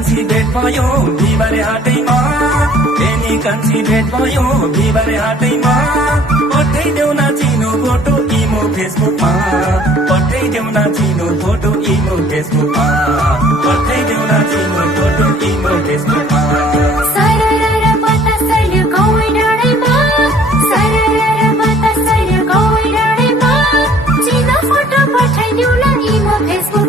कान्छी भेट भयो बिहिबारे हाटैमा एनी कान्छी भेट भयो बिहिबारे हाटैमा पठाइदेऊ न चिनो फोटो इमो फेसबुकमा पठाइदेऊ न चिनो फोटो इमो फेसबुकमा पठाइदेऊ न चिनो फोटो इमो फेसबुकमा Facebook